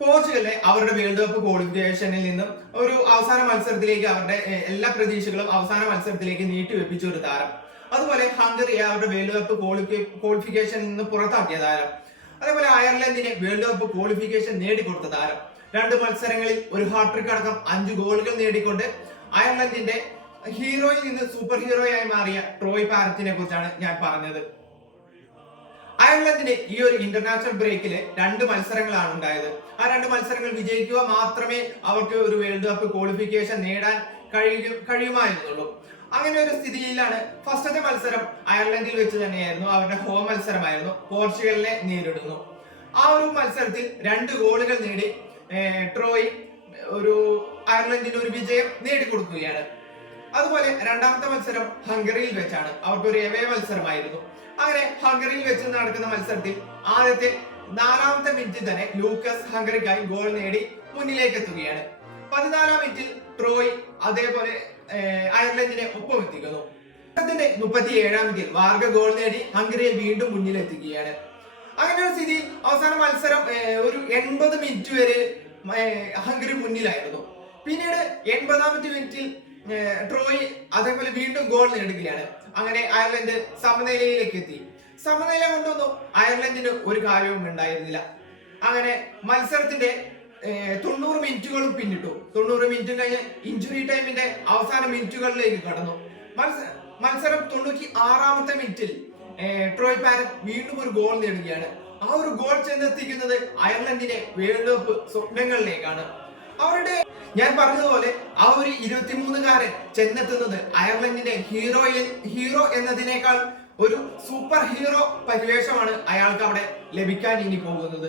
പോർച്ചുഗലിനെ അവരുടെ world cup ക്വാളിഫിക്കേഷനിൽ നിന്നും ഒരു അവസാന മത്സരത്തിലേക്ക് അവരുടെ എല്ലാ പ്രതീക്ഷകളും അവസാന മത്സരത്തിലേക്ക് നീട്ടിവെപ്പിച്ച ഒരു താരം. അതുപോലെ ഹംഗറിയെ അവരുടെ വേൾഡ് കപ്പ് ക്വാളിഫിക്കേഷനിൽ നിന്ന് പുറത്താക്കിയ താരം. അതേപോലെ അയർലൻഡിനെ വേൾഡ് കപ്പ് ക്വാളിഫിക്കേഷൻ നേടിക്കൊടുത്ത താരം. 2 മത്സരങ്ങളിൽ ഒരു ഹാട്രിക് അടക്കം 5 ഗോളുകൾ നേടിക്കൊണ്ട് അയർലൻഡിന്റെ ഹീറോയിൽ നിന്ന് സൂപ്പർ ഹീറോയായി മാറിയ ട്രോയ് പാരറ്റിനെ കുറിച്ചാണ് ഞാൻ പറഞ്ഞത്. അയർലൻഡിന് ഈ ഒരു ഇന്റർനാഷണൽ ബ്രേക്കില് 2 മത്സരങ്ങളാണ് ഉണ്ടായത്. ആ 2 മത്സരങ്ങൾ വിജയിക്കുക മാത്രമേ അവർക്ക് ഒരു വേൾഡ് കപ്പ് ക്വാളിഫിക്കേഷൻ നേടാൻ കഴിയുമായിരുന്നുള്ളൂ. അങ്ങനെ ഒരു സ്ഥിതിയിലാണ് ഫസ്റ്റത്തെ മത്സരം അയർലൻഡിൽ വെച്ച് തന്നെയായിരുന്നു. അവരുടെ ഹോം മത്സരമായിരുന്നു. പോർച്ചുഗലിനെ നേരിടുന്നു. ആ ഒരു മത്സരത്തിൽ 2 ഗോളുകൾ നേടി ട്രോയ് അയർലൻഡിന് ഒരു വിജയം നേടിക്കൊടുക്കുകയാണ്. അതുപോലെ രണ്ടാമത്തെ മത്സരം ഹംഗറിയിൽ വെച്ചാണ്. അവർക്കൊരു എവേ മത്സരമായിരുന്നു. അങ്ങനെ ഹംഗറിയിൽ വെച്ച് നടക്കുന്ന മത്സരത്തിൽ ആദ്യത്തെ 4ാമത്തെ മിനിറ്റിൽ തന്നെ ലൂക്കസ് ഹംഗറിക്കായി ഗോൾ നേടി മുന്നിലേക്ക് എത്തുകയാണ്. 14ാം മിനിറ്റിൽ ട്രോയ് അതേപോലെ അയർലൻഡിനെ ഒപ്പം എത്തിക്കുന്നു. 37ാം മിനിറ്റിൽ വാർഗ ഗോൾ നേടി ഹംഗറിയെ വീണ്ടും മുന്നിലെത്തിക്കുകയാണ്. അങ്ങനെ ഒരു സ്ഥിതി അവസാന മത്സരം ഒരു 80 മിനിറ്റ് വരെ ഹംഗറി മുന്നിലായിരുന്നു. പിന്നീട് 80ാമത്തെ മിനിറ്റിൽ ട്രോയ് അതേപോലെ വീണ്ടും ഗോൾ നേടുകയാണ്. അങ്ങനെ അയർലൻഡ് സമനിലയിലേക്ക് എത്തി. സമനില കൊണ്ടൊന്നും അയർലൻഡിന് ഒരു കാര്യവും ഉണ്ടായിരുന്നില്ല. അങ്ങനെ മത്സരത്തിന്റെ 90 മിനിറ്റുകളും പിന്നിട്ടു. 90 മിനിറ്റും കഴിഞ്ഞ് ഇഞ്ചുറി ടൈമിന്റെ അവസാന മിനിറ്റുകളിലേക്ക് കടന്നു. മത്സരം 96ാമത്തെ മിനിറ്റിൽ ട്രോയ് പാരറ്റ് വീണ്ടും ഒരു ഗോൾ നേടുകയാണ്. ആ ഒരു ഗോൾ ചെന്നെത്തിക്കുന്നത് അയർലൻഡിന്റെ വേൾഡ് കപ്പ് സ്വപ്നങ്ങളിലേക്കാണ്. ഞാൻ പറഞ്ഞതുപോലെ ആ ഒരു 23-കാരൻ ചെന്നെത്തുന്നത് അയർലൻഡിന്റെ ഹീറോ എന്നതിനേക്കാൾ ഒരു സൂപ്പർ ഹീറോ പരിവേഷമാണ് അയാൾക്ക് അവിടെ ലഭിക്കാൻ ഇനി പോകുന്നത്.